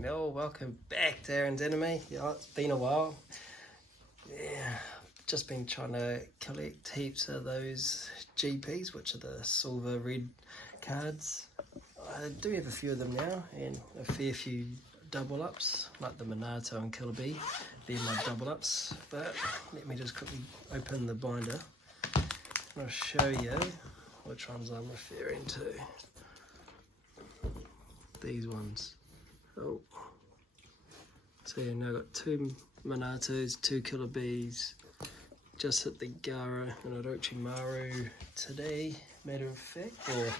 Mel, welcome back to Aaron's Anime. Yeah, it's been a while. Yeah, just been trying to collect heaps of those GPs, which are the silver red cards. I do have a few of them now, and a fair few double ups, like the Naruto and Kayou Scroll. They're my double ups, but let me just quickly open the binder. I'll show you which ones I'm referring to. These ones. Oh. So yeah, now I've got two Minatos, two Kayou Scrolls. Just hit the Gara and Orochimaru today, matter of fact, or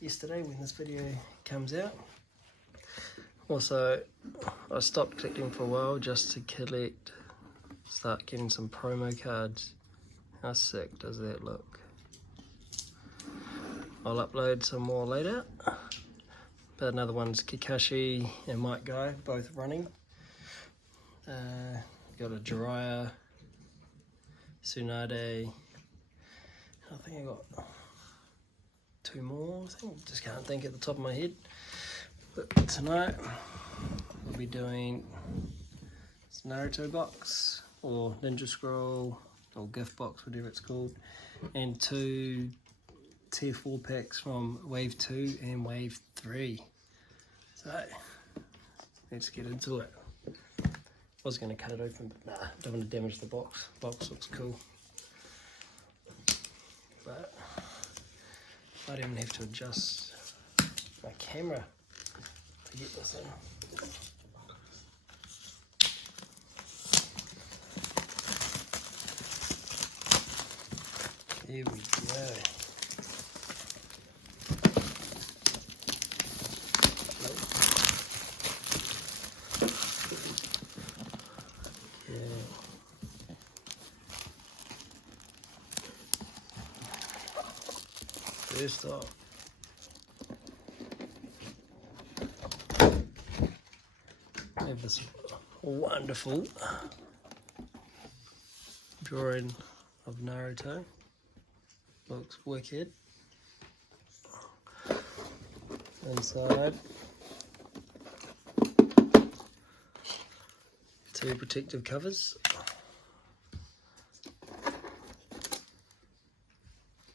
yesterday when this video comes out. Also, I stopped collecting for a while just to start getting some promo cards. How sick does that look? I'll upload some more later. But another one's Kakashi and Might Guy, both running. Got a Jiraiya, Tsunade. I think I got two more. Just can't think at the top of my head. But tonight we'll be doing this Naruto box or Ninja Scroll or gift box, whatever it's called, and two tier 4 packs from Wave 2 and Wave 3. So let's get into it. I was going to cut it open, but nah, don't want to damage the box. Box looks cool. But I might even have to adjust my camera to get this in. Here we go. First off, I have this wonderful drawing of Naruto. Looks wicked. Inside, two protective covers,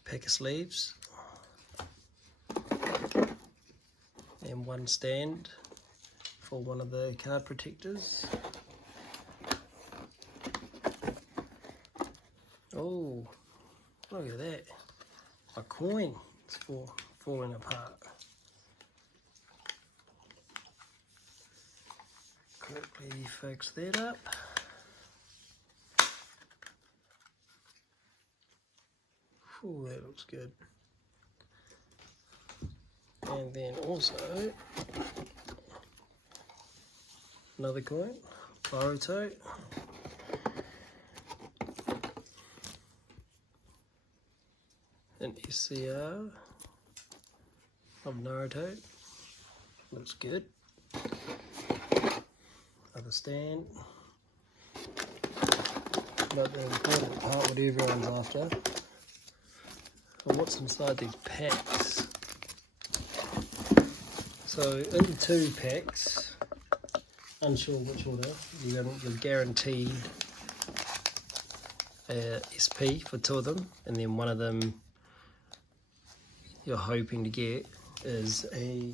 pack of sleeves, and one stand for one of the card protectors. Oh, look at that. A coin. It's falling apart. Quickly fix that up. Oh, that looks good. And then also another coin, Naruto. An SCR of Naruto. Looks good. Other stand. Not the important part, what everyone's after. And what's inside these packs? So in 2 packs, unsure which order, you're guaranteed SP for 2 of them, and then one of them you're hoping to get is a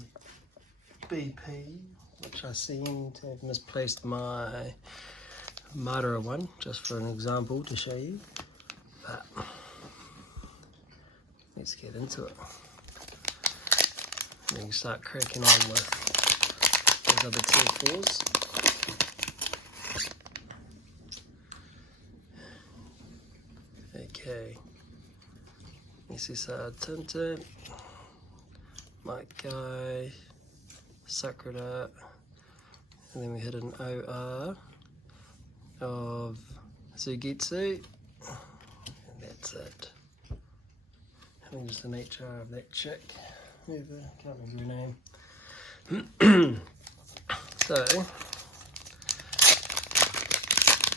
BP, which I seem to have misplaced my Madara one, just for an example to show you. But let's get into it. Then you start cracking on with those other tier 4s. Okay. SSR Tintin, Might Guy, Sakura, and then we hit an OR of Sugetsu, and that's it. And just the nature of that chick. Can't remember her name. So,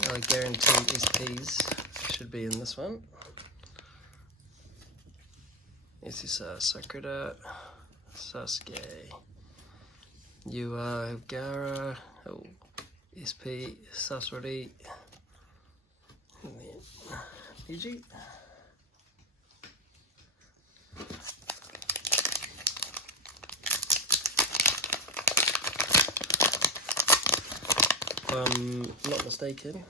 our guaranteed SPs should be in this one. SSR Sakura, Sasuke, You are Gara, oh, SP, Sasori, and then Fiji. If I'm not mistaken,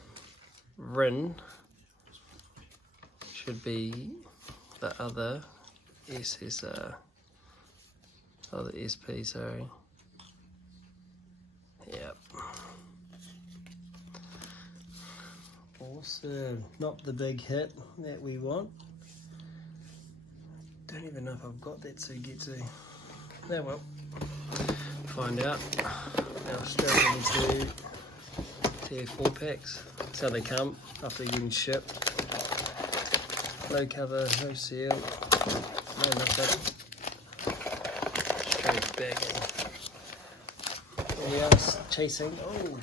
Rin should be the other other SP, sorry. Yep. Awesome. Not the big hit that we want. Don't even know if I've got that Sugetsu. Oh well. Find out. Now straight into tier 4 packs. That's how they come after getting shipped. No cover, no seal, no nothing. Straight back in. Here we are chasing. Oh!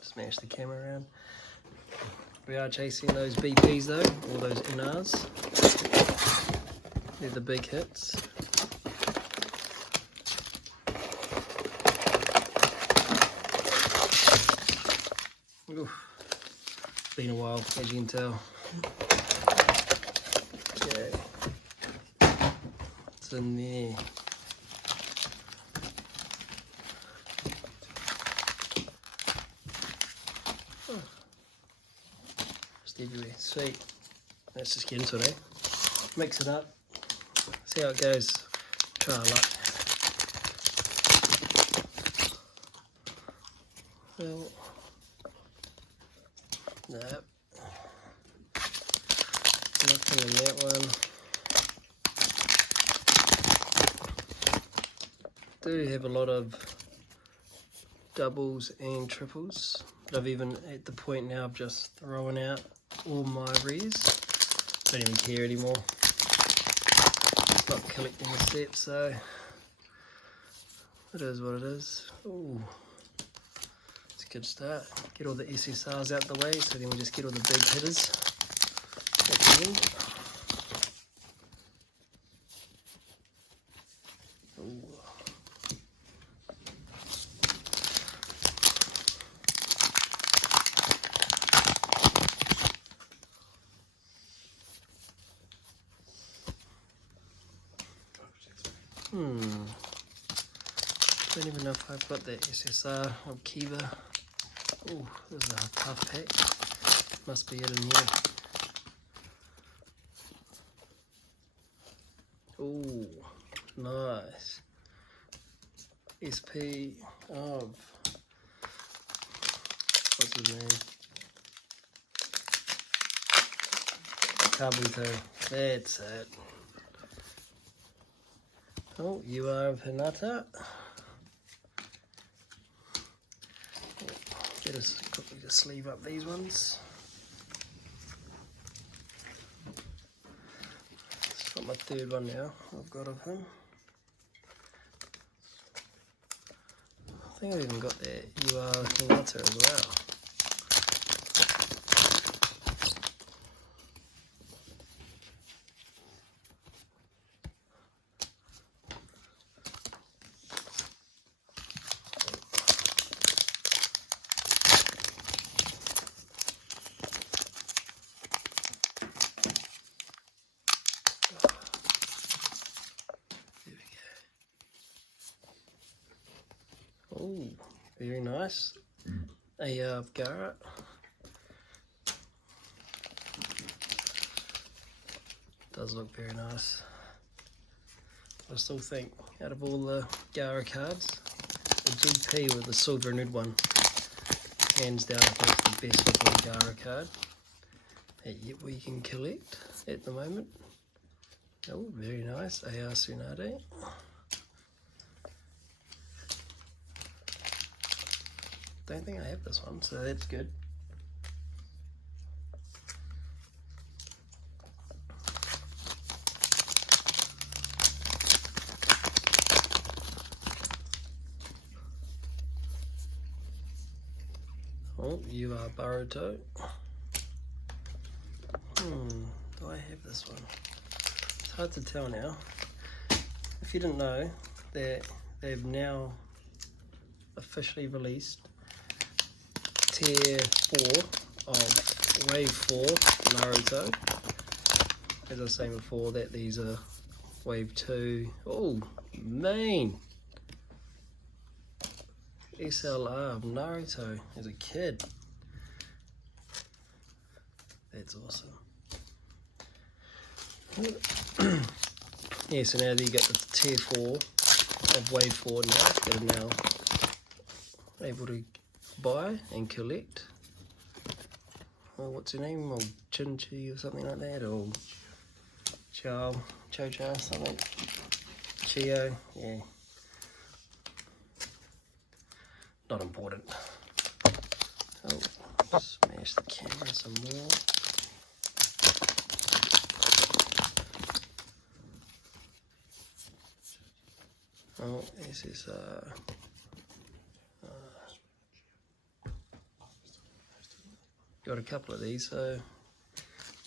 Smash the camera around. We are chasing those BPs though, all those NRs. They're the big hits. Oof. It's been a while, as you can tell. Okay. What's in there? Oh. Just everywhere. Sweet. Let's just get into it, eh? Mix it up. See how it goes. Try our luck. Well, nope. Nothing in that one. Do have a lot of doubles and triples, but I've even at the point now of just throwing out all my rares. Don't even care anymore. Not collecting the set, so it is what it is. Ooh, it's a good start. Get all the SSRs out the way, so then we just get all the big hitters at the end. Ooh. Don't even know if I've got that SSR of Kiva. Oh, this is a tough pack. Must be it in here. Oh, nice. SP of, what's his name? Kabuto. That's it. Oh, you are of Hinata. Get us quickly to sleeve up these ones. It's got my third one now I've got of him. I think I've even got that you are Hinata as well. Oh, very nice. A Garrett. Does look very nice. I still think out of all the Gara cards, the GP with the silver and red one, hands down I think the best looking Gara card that we can collect at the moment. Oh, very nice. AR Tsunade. Don't think I have this one, so that's good. Oh, you are Baruto. Do I have this one? It's hard to tell now. If you didn't know that they've now officially released Tier 4 of Wave 4 Naruto. As I was saying before, that these are Wave 2. Oh, man! SLR of Naruto as a kid. That's awesome. Yeah, so now you get the Tier 4 of Wave 4 now that are now able to buy and collect. Oh, what's her name? Or Chinchi or something like that? Or Chocha, something. Chio, yeah. Not important. Oh, smash the camera some more. Oh, this is got a couple of these, so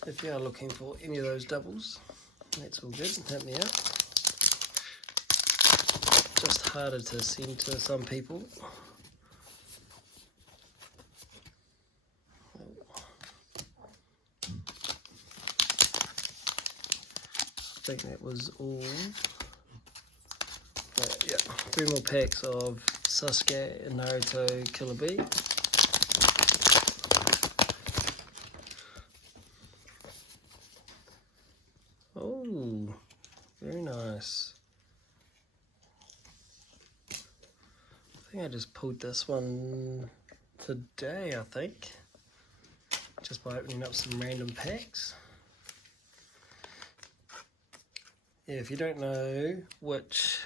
if you are looking for any of those doubles, that's all good, help me out. Just harder to send to some people. I think that was all. Yeah, 3 more packs of Sasuke and Naruto Killer Bee. Oh, very nice. I think I just pulled this one today, I think. Just by opening up some random packs. Yeah, if you don't know which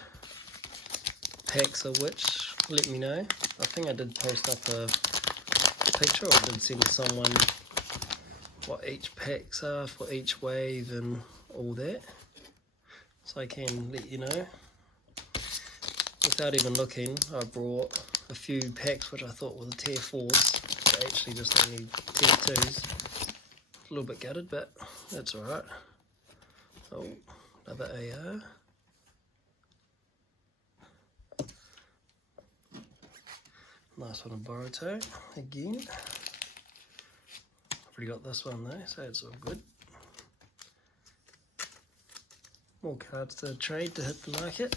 packs are which, let me know. I think I did post up a picture, or I did send someone what each packs are for each wave and all that, so I can let you know. Without even looking, I brought a few packs which I thought were the Tier 4s, but actually just only Tier 2s. A little bit gutted, but that's alright. Oh, another AR. Nice one of Boruto again. I've already got this one though, so it's all good. More cards to trade to hit the market.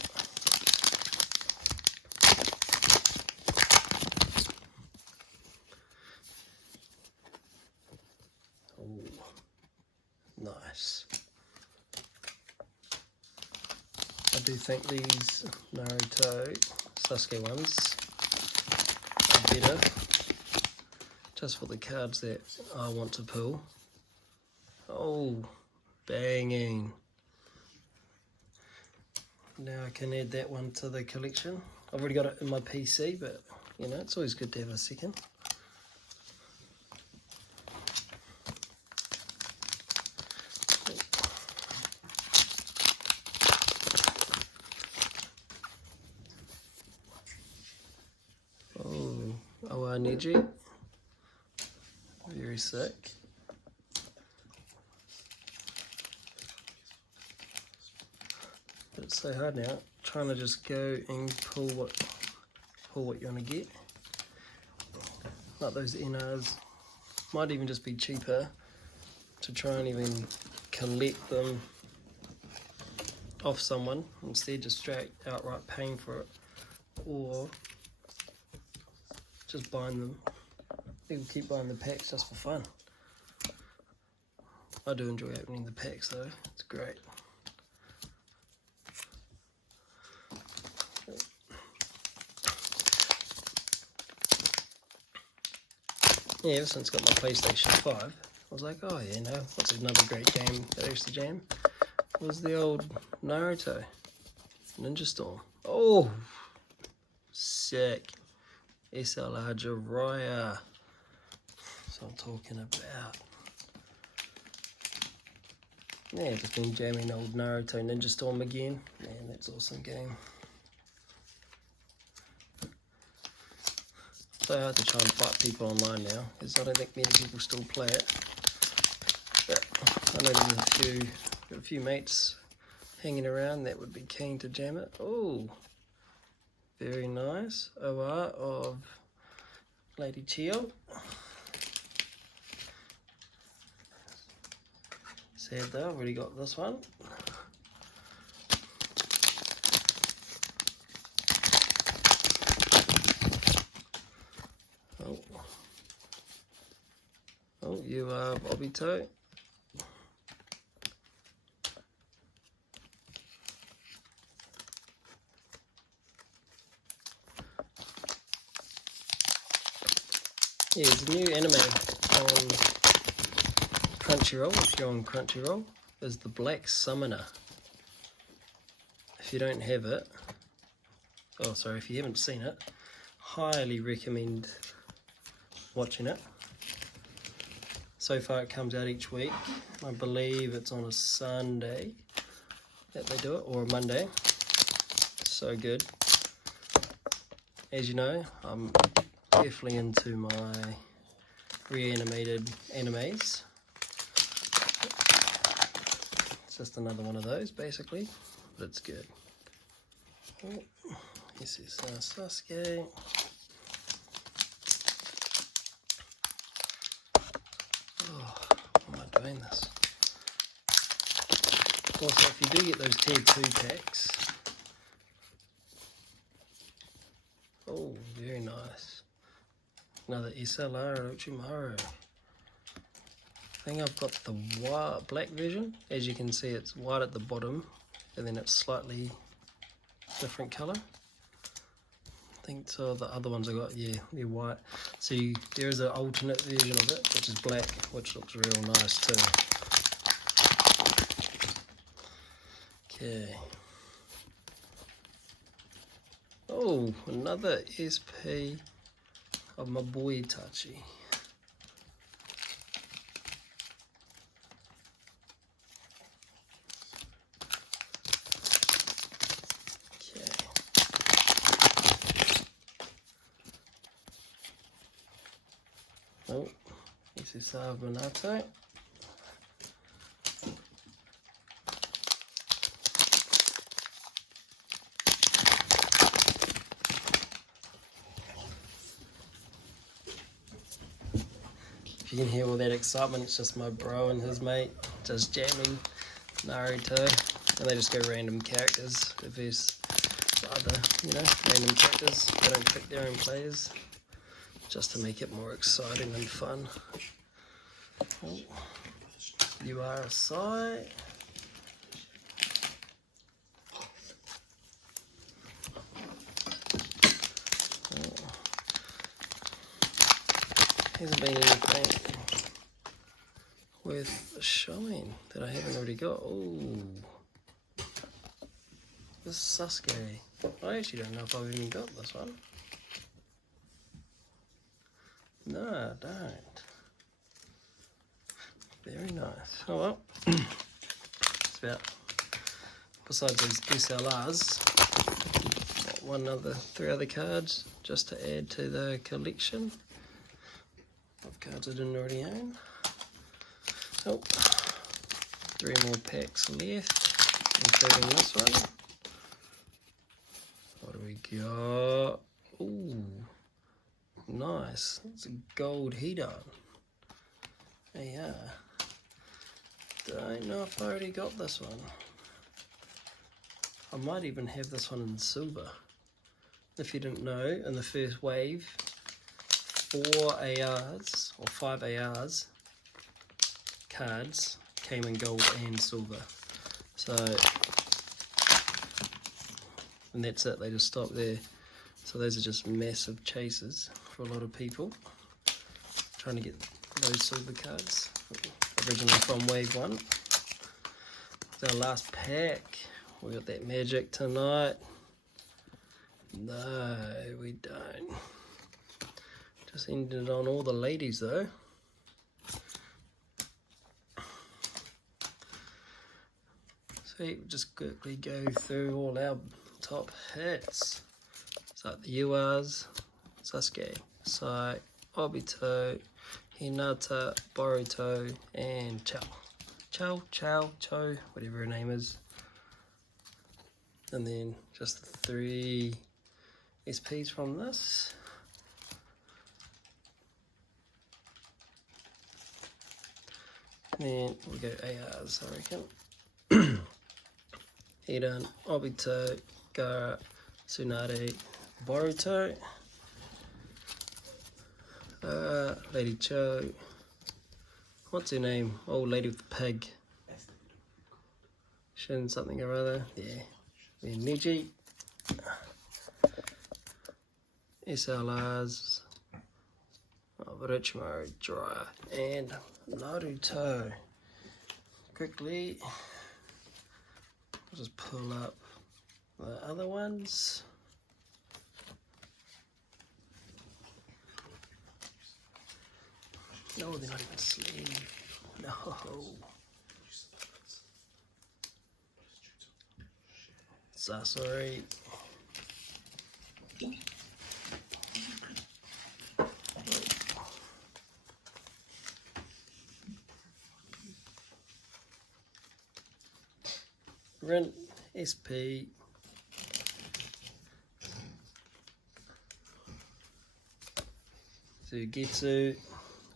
Oh, nice. I do think these Naruto Sasuke ones are better, just for the cards that I want to pull. Oh, banging. Now I can add that one to the collection. I've already got it in my PC, but you know, it's always good to have a second. Oh, I need you. Very sick. It's so hard now, trying to just go and pull what you want to get. Like those NRs, might even just be cheaper to try and even collect them off someone instead, just straight outright paying for it, or just buying them. People keep buying the packs just for fun. I do enjoy opening the packs though, it's great. Yeah, ever since I got my PlayStation 5, I was like, oh yeah, no, what's another great game that I used to jam? It was the old Naruto Ninja Storm. Oh, sick. SLR Jiraiya. That's what I'm talking about. Yeah, just been jamming old Naruto Ninja Storm again. Man, that's an awesome game. So hard to try and fight people online now, because I don't think many people still play it. But I know there's got a few mates hanging around that would be keen to jam it. Oh, nice. OR of Lady Chio. Said though, I've already got this one. Oh, you are Obito. Yeah, it's a new anime on Crunchyroll, if you're on Crunchyroll, is The Black Summoner. If you don't have it, oh sorry, if you haven't seen it, highly recommend watching it. So far it comes out each week. I believe it's on a Sunday that they do it, or a Monday. So good. As you know, I'm definitely into my reanimated animes. It's just another one of those, basically, but it's good. Oh, this is Sasuke. Oh, why am I doing this? Also, if you do get those tier 2 packs, oh, very nice. Another SLR Orochimaru. I think I've got the white, black version. As you can see, it's white at the bottom, and then it's slightly different colour. I think so. The other ones I got, yeah, they're white. See, there is an alternate version of it, which is black, which looks real nice too. Okay. Oh, another SP of my boy Itachi. Oh, this is Naruto. If you can hear all that excitement, it's just my bro and his mate just jamming Naruto, and they just go random characters. If there's other, random characters, they don't pick their own players, just to make it more exciting and fun. Oh, you are a Sai. Oh. Hasn't been anything worth showing that I haven't already got. Oh, this is Sasuke. I actually don't know if I've even got this one. No, I don't. Very nice. Oh well. It's about, besides those SLRs, got 3 other cards just to add to the collection of cards I didn't already own. Oh, 3 more packs left, including this one. What do we got? Ooh, nice. It's a gold heat-on. Yeah. Don't know if I already got this one. I might even have this one in silver. If you didn't know, in the first wave, 4 ARs or 5 ARs cards came in gold and silver. So, and that's it, they just stop there. So those are just massive chases for a lot of people trying to get those silver cards, originally from wave 1. It's our last pack. We got that magic tonight. No, we don't. Just ended on all the ladies though. So we'll just quickly go through all our top hits. So the URs, Sasuke, Sai, Obito, Hinata, Boruto, and Cho, whatever her name is. And then just the 3 SPs from this. Then we go ARs, I reckon. Eden, Obito, Gara, Tsunade, Boruto, Lady Cho, what's her name? Old lady with the pig. Shin something or other, yeah. Then Neji, SLRs, Orochimaru, Jiraiya, and Naruto. Quickly, I'll just pull up the other ones. No, they're not even sleeve. No. Sasori. Rin, SP. Sugetsu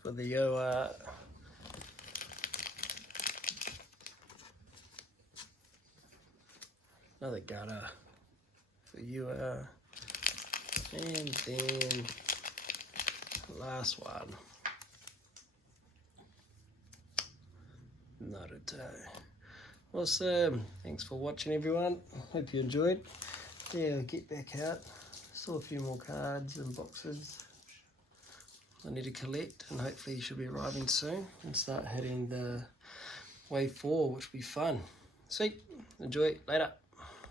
for the Yoa. Another Gara for Yoa. And then last one. Naruto. Awesome. Thanks for watching, everyone. Hope you enjoyed. Yeah, I'll get back out. Saw a few more cards and boxes I need to collect, and hopefully you should be arriving soon and start hitting the wave 4, which will be fun. Sweet. Enjoy. Later.